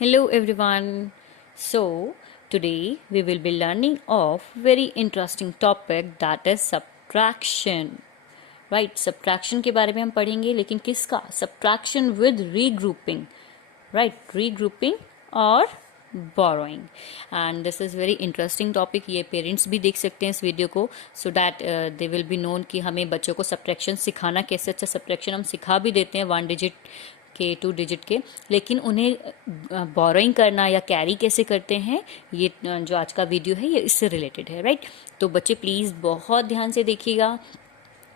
Hello everyone. So today we will be learning of very interesting topic that is subtraction. Right, subtraction के बारे में हम पढ़ेंगे, लेकिन किसका? Subtraction with regrouping. Right, regrouping और borrowing. And this is very interesting topic. ये parents भी देख सकते हैं इस वीडियो को, so that they will be known कि हमें बच्चों को subtraction सिखाना कैसे. अच्छा, subtraction हम सिखा भी देते हैं 1 डिजिट के 2 डिजिट के, लेकिन उन्हें बोरोइंग करना या कैरी कैसे करते हैं, ये जो आज का वीडियो है ये इससे रिलेटेड है. राइट, तो बच्चे प्लीज़ बहुत ध्यान से देखिएगा,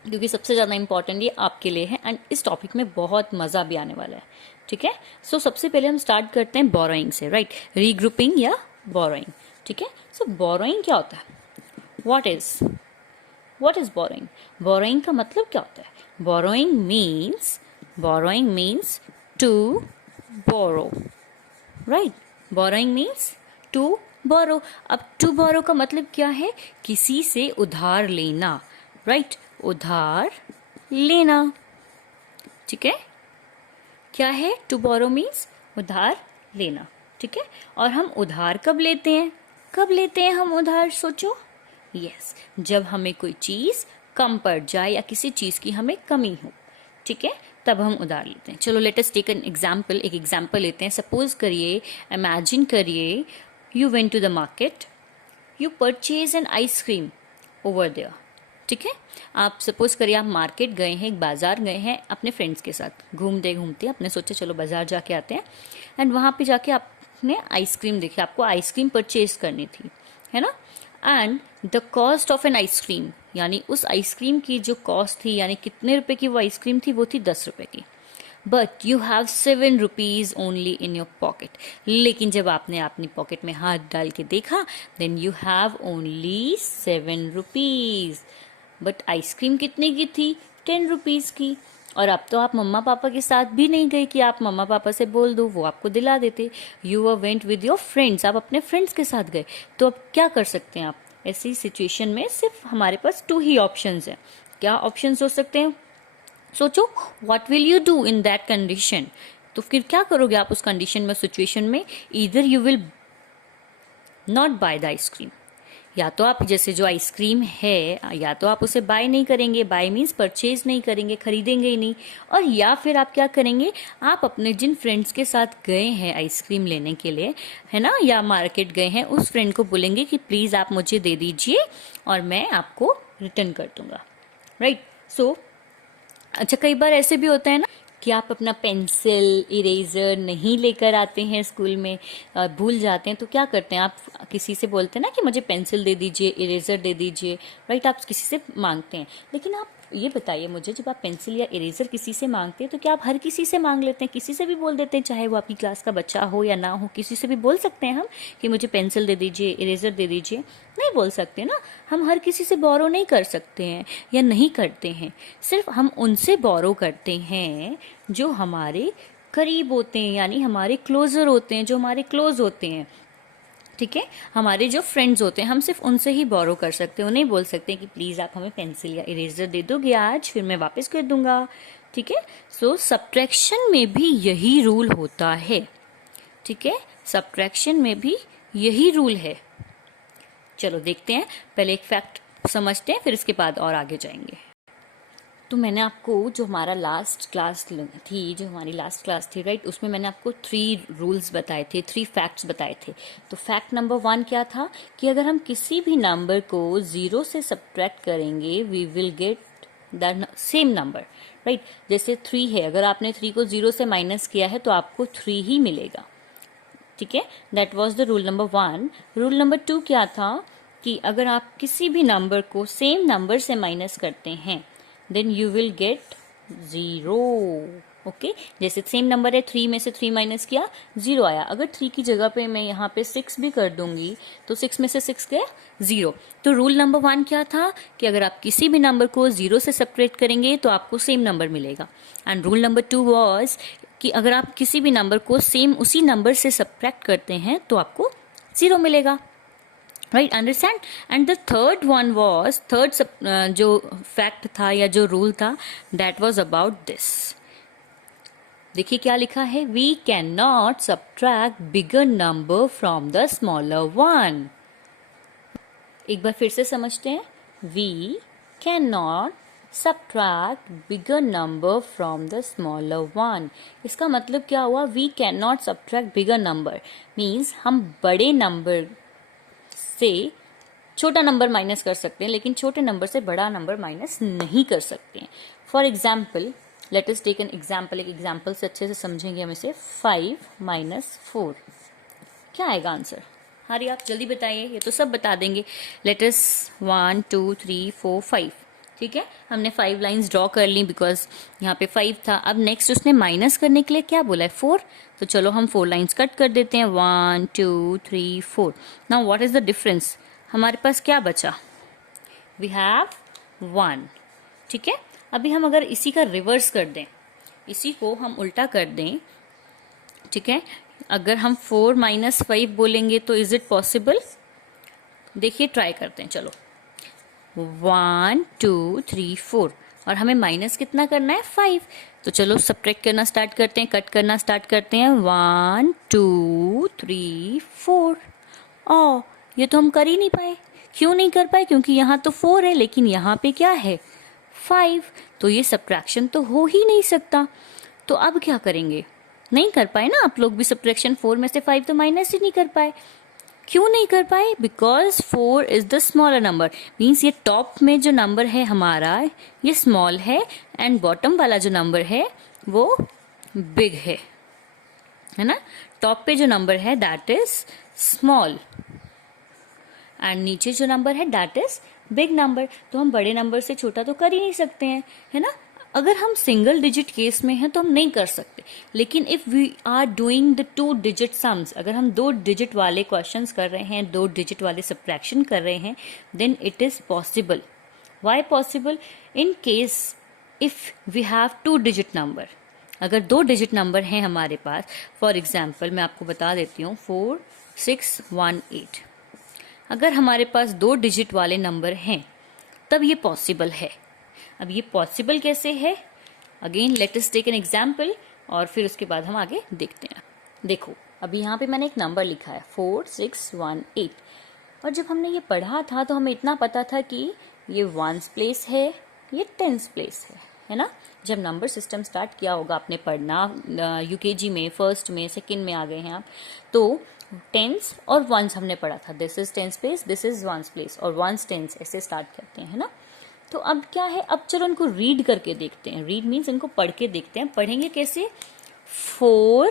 क्योंकि सबसे ज़्यादा इंपॉर्टेंट ये आपके लिए है एंड इस टॉपिक में बहुत मज़ा भी आने वाला है. ठीक है, सो सबसे पहले हम स्टार्ट करते हैं बोरोइंग से. राइट, रीग्रुपिंग या बोरोइंग. ठीक है, सो बोरोइंग क्या होता है? What is borrowing? बोरोइंग का मतलब क्या होता है? Borrowing means to borrow. Right? Borrowing means to borrow. अब to borrow का मतलब क्या है? किसी से उधार लेना. Right? उधार लेना. ठीक है, क्या है to borrow means? उधार लेना. ठीक है, और हम उधार कब लेते हैं हम उधार? सोचो. यस, जब हमें कोई चीज़ कम पड़ जाए या किसी चीज़ की हमें कमी हो. ठीक है, तब हम उधार लेते हैं. चलो let us take an example. एक एग्जाम्पल लेते हैं. सपोज करिए, इमेजिन करिए, you went to the market, you purchase an ice cream over there. ठीक है, आप सपोज करिए आप मार्केट गए हैं, एक बाजार गए हैं अपने फ्रेंड्स के साथ. घूमते घूमते आपने सोचा चलो बाजार जाके आते हैं, एंड वहाँ पे जाके आपने आइसक्रीम देखी, आपको आइसक्रीम परचेज करनी थी, है ना. And the cost of an ice cream, यानी उस आइसक्रीम की जो कॉस्ट थी, यानी कितने रुपए की वो आइसक्रीम थी, वो थी 10 रुपए की. But you have 7 rupees only in your pocket. लेकिन जब आपने अपनी पॉकेट में हाथ डाल के देखा, then you have only 7 rupees. But ice cream कितने की थी? 10 रुपीज की. और अब तो आप मम्मा पापा के साथ भी नहीं गए कि आप मम्मा पापा से बोल दो, वो आपको दिला देते. You were went with your friends, आप अपने फ्रेंड्स के साथ गए. तो अब क्या कर सकते हैं आप ऐसी सिचुएशन में? सिर्फ हमारे पास 2 ही ऑप्शंस हैं. क्या ऑप्शंस हो सकते हैं? सोचो, what will you do in that condition? तो फिर क्या करोगे आप उस कंडीशन में, सिचुएशन में? Either you will not by the ice cream, या तो आप जैसे जो आइसक्रीम है, या तो आप उसे बाय नहीं करेंगे. बाय मीन्स परचेज नहीं करेंगे, खरीदेंगे ही नहीं. और या फिर आप क्या करेंगे, आप अपने जिन फ्रेंड्स के साथ गए हैं आइसक्रीम लेने के लिए, है ना, या मार्केट गए हैं, उस फ्रेंड को बोलेंगे कि प्लीज़ आप मुझे दे दीजिए और मैं आपको रिटर्न कर दूंगा. राइट, सो अच्छा, कई बार ऐसे भी होता है ना कि आप अपना पेंसिल, इरेजर नहीं लेकर आते हैं स्कूल में, भूल जाते हैं. तो क्या करते हैं, आप किसी से बोलते हैं ना कि मुझे पेंसिल दे दीजिए, इरेजर दे दीजिए. राइट, आप किसी से मांगते हैं. लेकिन आप ये बताइए मुझे, जब आप पेंसिल या इरेजर किसी से मांगते हैं तो क्या आप हर किसी से मांग लेते हैं? किसी से भी बोल देते हैं, चाहे वो आपकी क्लास का बच्चा हो या ना हो, किसी से भी बोल सकते हैं हम कि मुझे पेंसिल दे दीजिए, इरेजर दे दीजिए? नहीं बोल सकते ना. हम हर किसी से बोरो नहीं कर सकते हैं या नहीं करते हैं. सिर्फ हम उनसे बोरो करते हैं जो हमारे करीब होते हैं, यानी हमारे क्लोजर होते हैं, जो हमारे क्लोज होते हैं. ठीक है, हमारे जो फ्रेंड्स होते हैं, हम सिर्फ उनसे ही बोरो कर सकते हैं. उन्हें बोल सकते हैं कि प्लीज़ आप हमें पेंसिल या इरेजर दे दोगे आज, फिर मैं वापस कर दूंगा. ठीक है, सो सब्ट्रैक्शन में भी यही रूल होता है. ठीक है, सब्ट्रैक्शन में भी यही रूल है. चलो देखते हैं, पहले एक फैक्ट समझते हैं, फिर इसके बाद और आगे जाएंगे. तो मैंने आपको जो हमारा लास्ट क्लास थी, राइट, उसमें मैंने आपको 3 रूल्स बताए थे, 3 फैक्ट्स बताए थे. तो फैक्ट नंबर 1 क्या था कि अगर हम किसी भी नंबर को 0 से सब्ट्रैक्ट करेंगे, we will get the same number. Right, जैसे 3 है, अगर आपने 3 को 0 से माइनस किया है तो आपको 3 ही मिलेगा. ठीक है, that was the rule number 1. Rule number 2 क्या था कि अगर आप किसी भी नंबर को सेम नंबर से माइनस करते हैं, then you will get 0. Okay, जैसे सेम नंबर है, 3 में से 3 माइनस किया, 0 आया. अगर 3 की जगह पे मैं यहाँ पे 6 भी कर दूंगी तो 6 में से 6 गया 0. तो रूल नंबर 1 क्या था कि अगर आप किसी भी नंबर को 0 से सेपरेट करेंगे तो आपको सेम नंबर मिलेगा. एंड रूल नंबर 2 वॉज कि अगर आप किसी भी नंबर को सेम उसी नंबर से सब्ट्रैक्ट करते हैं तो आपको 0 मिलेगा. Right, understand. And the third one was, जो फैक्ट था या जो रूल था, दैट वॉज अबाउट दिस. देखिए क्या लिखा है, we can not subtract bigger number from the smaller one. एक बार फिर से समझते हैं, we can not subtract bigger number from the smaller one. इसका मतलब क्या हुआ, we can not subtract bigger number means हम बड़े नंबर से छोटा नंबर माइनस कर सकते हैं, लेकिन छोटे नंबर से बड़ा नंबर माइनस नहीं कर सकते हैं। For example, let us take an example. एक एग्जाम्पल से अच्छे से समझेंगे हम इसे। 5 माइनस 4 क्या आएगा आंसर? अरे आप जल्दी बताइए, ये तो सब बता देंगे। Let us 1 2 3 4 5। ठीक है, हमने 5 लाइंस ड्रॉ कर ली बिकॉज यहाँ पे 5 था। अब नेक्स्ट उसने माइनस करने के लिए क्या बोला है, 4। तो चलो हम 4 लाइंस कट कर देते हैं, 1 2 3 4। Now what is the difference, हमारे पास क्या बचा, वी हैव 1। ठीक है, अभी हम अगर इसी का रिवर्स कर दें, इसी को हम उल्टा कर दें, ठीक है, अगर हम 4 माइनस 5 बोलेंगे तो इज इट पॉसिबल? देखिए ट्राई करते हैं, चलो 1 2 3 4 और हमें माइनस कितना करना है, 5। तो चलो सब्ट्रैक्ट करना स्टार्ट करते हैं, कट करना स्टार्ट करते हैं, 1 2 3 4। ओ, ये तो हम कर ही नहीं पाए। क्यों नहीं कर पाए? क्योंकि यहाँ तो 4 है लेकिन यहाँ पे क्या है, 5। तो ये सब्ट्रैक्शन तो हो ही नहीं सकता। तो अब क्या करेंगे, नहीं कर पाए ना आप लोग भी सब्ट्रैक्शन, 4 में से 5 तो माइनस ही नहीं कर पाए। क्यों नहीं कर पाए? Because 4 is the smaller number, means ये टॉप में जो नंबर है हमारा ये स्मॉल है एंड बॉटम वाला जो नंबर है वो बिग है ना। टॉप पे जो नंबर है दैट इज स्मॉल एंड नीचे जो नंबर है दैट इज बिग नंबर। तो हम बड़े नंबर से छोटा तो कर ही नहीं सकते हैं, है ना। अगर हम सिंगल डिजिट केस में हैं तो हम नहीं कर सकते, लेकिन if we are doing the 2 digit sums, अगर हम 2 डिजिट वाले क्वेश्चंस कर रहे हैं, 2 डिजिट वाले सब्ट्रैक्शन कर रहे हैं, then it is possible. Why possible? In case if we have 2 digit number, अगर 2 डिजिट नंबर हैं हमारे पास, फॉर एग्जाम्पल मैं आपको बता देती हूँ 4 6 1 8, अगर हमारे पास 2 डिजिट वाले नंबर हैं तब ये पॉसिबल है। अब ये पॉसिबल कैसे है, again let us take an example और फिर उसके बाद हम आगे देखते हैं। देखो अभी यहाँ पे मैंने एक नंबर लिखा है 4 6 1 8, और जब हमने ये पढ़ा था तो हमें इतना पता था कि ये 1s प्लेस है, ये 10s प्लेस है ना। जब नंबर सिस्टम स्टार्ट किया होगा आपने पढ़ना, यूकेजी में, फर्स्ट में, सेकेंड में आ गए हैं आप, तो टेंस और वंस हमने पढ़ा था, this is 10s place, this is 1s place, और 1s 10s ऐसे स्टार्ट करते हैं, है ना। तो अब क्या है, अब चलो इनको रीड करके देखते हैं। रीड मीन्स इनको पढ़ के देखते हैं। पढ़ेंगे कैसे, 4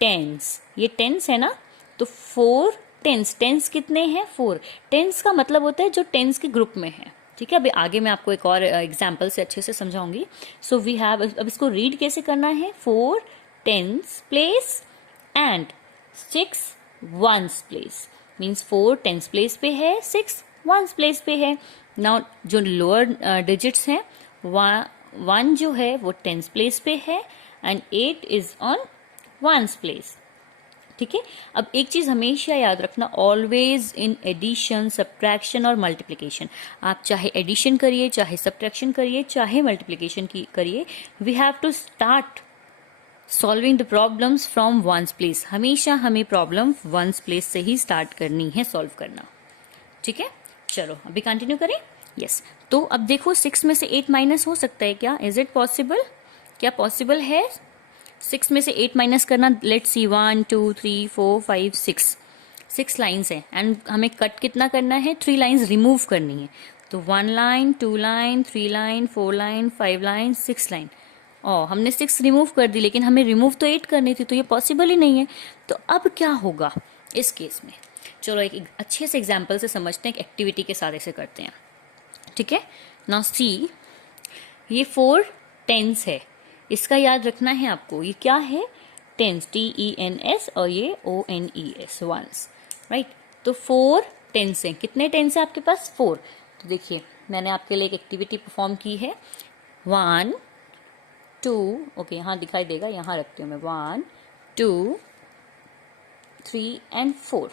10s, ये टेंस है ना, तो 4 10s, टेंस कितने हैं, 4। टेंस का मतलब होता है जो टेंस के ग्रुप में है, ठीक है। अभी आगे मैं आपको एक और एग्जाम्पल से अच्छे से समझाऊंगी। सो वी हैव, अब इसको रीड कैसे करना है, 4 10s place and 6 1s place, means 4 10s place पे है, 6 1s प्लेस पे है। नाउ जो लोअर डिजिट्स हैं, 1 जो है वो 10s प्लेस पे है and 8 is on 1s place, ठीक है। अब एक चीज हमेशा याद रखना, ऑलवेज इन एडिशन, सब्ट्रैक्शन और मल्टीप्लिकेशन, आप चाहे एडिशन करिए, चाहे सब्ट्रैक्शन करिए, चाहे मल्टीप्लिकेशन की करिए, we have to start solving the problems from 1s place. हमेशा हमें प्रॉब्लम 1s प्लेस से ही स्टार्ट करनी है सॉल्व करना, ठीक है। चलो अभी कंटिन्यू करें। यस, तो अब देखो 6 में से 8 माइनस हो सकता है क्या, इज इट पॉसिबल? क्या पॉसिबल है 6 में से 8 माइनस करना? लेट सी, 1 2 3 4 5 6 लाइन्स है एंड हमें कट कितना करना है, 3 लाइन्स रिमूव करनी है। तो 1 line 2 line 3 line 4 line 5 line 6 line, और हमने 6 रिमूव कर दी, लेकिन हमें रिमूव तो 8 करनी थी, तो ये पॉसिबल ही नहीं है। तो अब क्या होगा इस केस में, चलो एक अच्छे से एग्जाम्पल से समझते हैं, एक एक्टिविटी के साथ ऐसे करते हैं, ठीक है। नाउ सी, ये 4 10s है, इसका याद रखना है आपको, ये क्या है, टेंस, TENS, और ये ONES, वंस, राइट। तो 4 10s हैं, कितने 10s है आपके पास, 4। तो देखिए मैंने आपके लिए एक एक्टिविटी परफॉर्म की है, 1 2, ओके यहाँ दिखाई देगा, यहाँ रखती हूँ मैं, 1 2 3 एंड 4।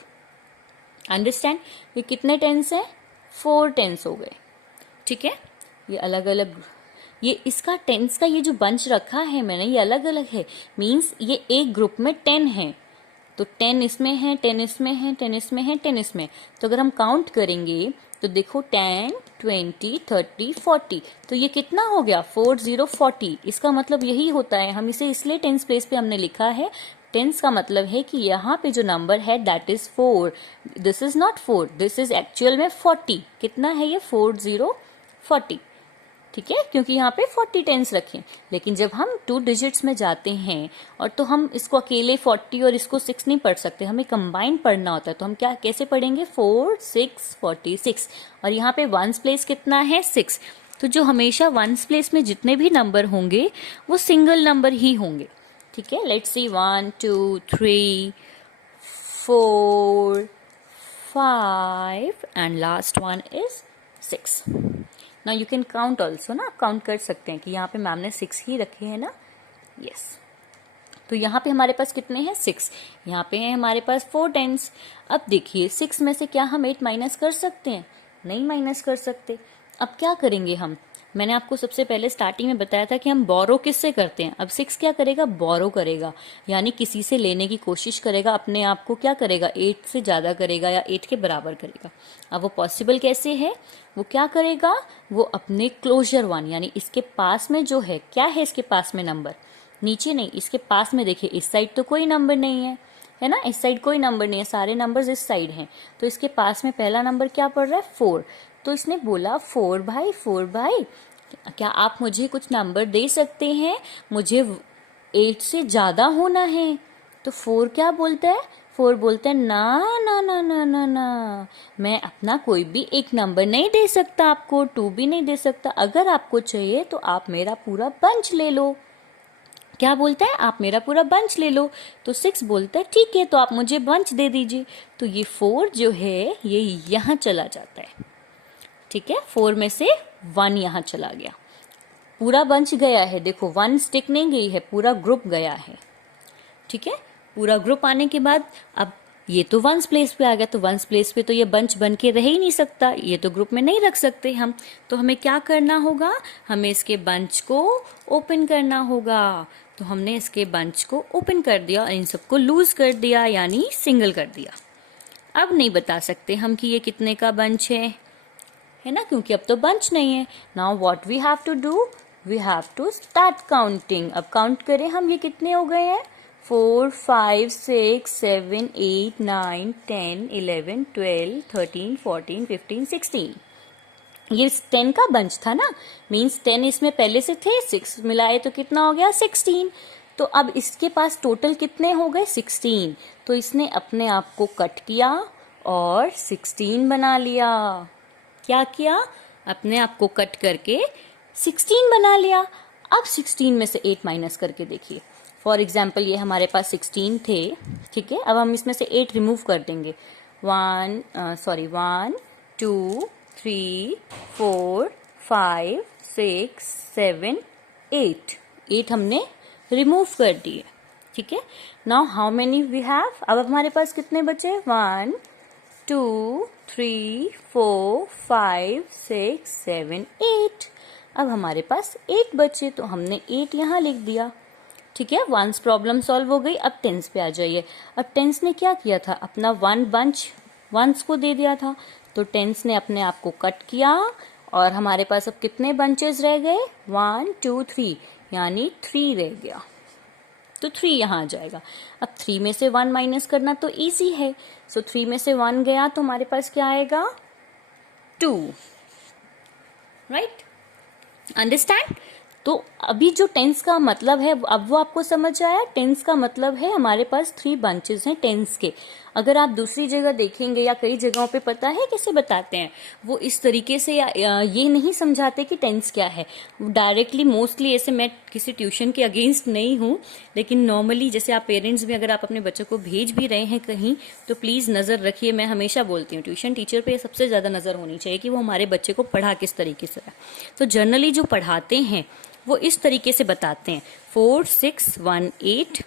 अंडरस्टैंड, ये कितने 10s हैं, 4 10s हो गए, ठीक है। ये अलग अलग ये इसका टेंस का ये जो बंच रखा है मैंने, ये अलग अलग है, मीन्स ये एक ग्रुप में 10 है। तो 10 इसमें है, 10 इसमें है, 10 इसमें है, 10 इसमें। तो अगर हम काउंट करेंगे तो देखो 10, 20, 30, 40, तो ये कितना हो गया 40, इसका मतलब यही होता है, हम इसे इसलिए टेंस प्लेस पे हमने लिखा है। टेंस का मतलब है कि यहाँ पे जो नंबर है that is 4, this is not 4, this is actual में 40। कितना है ये 40, ठीक है, क्योंकि यहाँ पे 40 टेंस रखे। लेकिन जब हम 2 डिजिट्स में जाते हैं और तो हम इसको अकेले 40 और इसको 6 नहीं पढ़ सकते, हमें कंबाइन पढ़ना होता है। तो हम क्या कैसे पढ़ेंगे 4, 6, 46, और यहाँ पे वंस प्लेस कितना है 6। तो जो हमेशा वंस प्लेस में जितने भी नंबर होंगे वो सिंगल नंबर ही होंगे, ठीक है। Let's see 1, 2, 3, 4, 5 and last one is 6। Now you can count also ना, काउंट कर सकते हैं कि यहाँ पे मैम ने 6 ही रखे हैं ना, यस। तो यहाँ पे हमारे पास कितने हैं 6, यहाँ पे है हमारे पास 4 टेंस। अब देखिए 6 में से क्या हम 8 माइनस कर सकते हैं? नहीं माइनस कर सकते। अब क्या करेंगे हम? मैंने आपको सबसे पहले स्टार्टिंग में बताया था कि हम बोरो किससे करते हैं। अब 6 क्या करेगा? बोरो करेगा, यानी किसी से लेने की कोशिश करेगा, अपने आप को क्या करेगा 8 से ज़्यादा करेगा या 8 के बराबर करेगा। अब वो पॉसिबल कैसे है? वो क्या करेगा, वो अपने क्लोजर वन यानी इसके पास में जो है, क्या है इसके पास में नंबर, नीचे नहीं इसके पास में, देखिए इस साइड तो कोई नंबर नहीं है ना, इस साइड कोई नंबर नहीं है, सारे नंबर्स इस साइड हैं। तो इसके पास में पहला नंबर क्या पड़ रहा है 4। तो इसने बोला 4 भाई क्या आप मुझे कुछ नंबर दे सकते हैं, मुझे 8 से ज़्यादा होना है। तो 4 क्या बोलता है? 4 बोलता है ना ना ना ना ना ना, मैं अपना कोई भी एक नंबर नहीं दे सकता आपको, 2 भी नहीं दे सकता। अगर आपको चाहिए तो आप मेरा पूरा बंच ले लो। क्या बोलता है? आप मेरा पूरा बंच ले लो। तो 6 बोलता है ठीक है, तो आप मुझे बंच दे दीजिए। तो ये 4 जो है ये यहाँ चला जाता है, ठीक है। 4 में से 1 यहाँ चला गया, पूरा बंच गया है। देखो 1 स्टिक नहीं गई है, पूरा ग्रुप गया है, ठीक है। पूरा ग्रुप आने के बाद अब ये तो वंस प्लेस पे आ गया, तो वंस प्लेस पे तो ये बंच बन के रह ही नहीं सकता, ये तो ग्रुप में नहीं रख सकते हम। तो हमें क्या करना होगा? हमें इसके बंच को ओपन करना होगा। तो हमने इसके बंच को ओपन कर दिया और इन सबको लूज कर दिया, यानी सिंगल कर दिया। अब नहीं बता सकते हम कि ये कितने का बंच है ना, क्योंकि अब तो बंच नहीं है। Now what we have to do, we have to start counting. अब काउंट करें हम, ये कितने हो गए हैं 4, 5, 6, 7, 8, 9, 10, 11, 12, 13, 14, 15, 16। ये 10 का बंच था ना, मीन्स 10 इसमें पहले से थे, 6 मिलाए तो कितना हो गया 16। तो अब इसके पास टोटल कितने हो गए 16। तो इसने अपने आप को कट किया और 16 बना लिया। क्या किया? अपने आप को कट करके 16 बना लिया। अब 16 में से 8 माइनस करके देखिए। फॉर एग्जाम्पल ये हमारे पास 16 थे, ठीक है। अब हम इसमें से 8 रिमूव कर देंगे। 1, 2, 3, 4, 5, 6, 7, 8 हमने रिमूव कर दिए, ठीक है। Now how many we have? अब हमारे पास कितने बचे? 1, 2, 3, 4, 5, 6, 7, 8। अब हमारे पास 8 बचे, तो हमने 8 यहाँ लिख दिया, ठीक है। वंस प्रॉब्लम सॉल्व हो गई। अब टेंस पे आ जाइए। अब टेंस ने क्या किया था? अपना 1 बंच वंस को दे दिया था, तो टेंस ने अपने आप को कट किया और हमारे पास अब कितने बंचेस रह गए 1, 2, 3, यानी 3 रह गया। तो 3 यहाँ आ जाएगा। अब 3 में से 1 माइनस करना तो इजी है। सो 3 में से 1 गया तो हमारे पास क्या आएगा 2, राइट? अंडरस्टैंड? तो अभी जो टेंस का मतलब है अब वो आपको समझ आया। टेंस का मतलब है हमारे पास 3 बंचेस हैं टेंस के। अगर आप दूसरी जगह देखेंगे या कई जगहों पे पता है कैसे बताते हैं, वो इस तरीके से या ये नहीं समझाते कि टेंस क्या है डायरेक्टली। मोस्टली ऐसे, मैं किसी ट्यूशन के अगेंस्ट नहीं हूँ, लेकिन नॉर्मली जैसे आप पेरेंट्स भी अगर आप अपने बच्चों को भेज भी रहे हैं कहीं, तो प्लीज़ नज़र रखिए। मैं हमेशा बोलती हूँ ट्यूशन टीचर पे सबसे ज़्यादा नज़र होनी चाहिए कि वो हमारे बच्चे को पढ़ा किस तरीके से है। तो जनरली जो पढ़ाते हैं वो इस तरीके से बताते हैं 4, 6, 1, 8।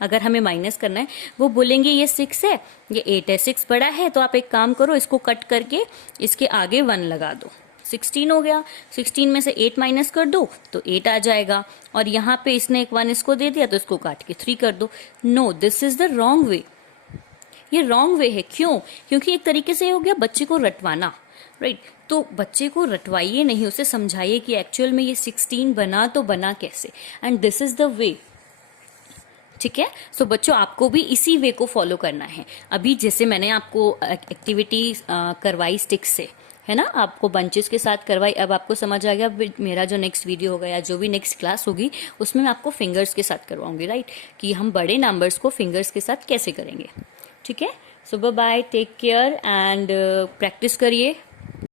अगर हमें माइनस करना है, वो बोलेंगे ये 6 है, ये 8 है, 6 बड़ा है, तो आप एक काम करो, इसको कट करके इसके आगे 1 लगा दो, 16 हो गया। 16 में से 8 माइनस कर दो तो 8 आ जाएगा, और यहाँ पे इसने एक 1 इसको दे दिया तो इसको काट के 3 कर दो। No, this is the wrong way. ये रॉन्ग वे है। क्यों? क्योंकि एक तरीके से हो गया बच्चे को रटवाना, राइट? तो बच्चे को रटवाइए नहीं, उसे समझाइए कि एक्चुअल में ये 16 बना तो बना कैसे, and this is the way. ठीक है? सो बच्चों, आपको भी इसी वे को फॉलो करना है। अभी जैसे मैंने आपको एक्टिविटी करवाई स्टिक्स से, है ना, आपको बंचेस के साथ करवाई, अब आपको समझ आ गया। मेरा जो नेक्स्ट वीडियो होगा या जो भी नेक्स्ट क्लास होगी उसमें मैं आपको फिंगर्स के साथ करवाऊंगी, राइट? कि हम बड़े नंबर्स को फिंगर्स के साथ कैसे करेंगे। ठीक है? So bye bye, take care and practise करिए।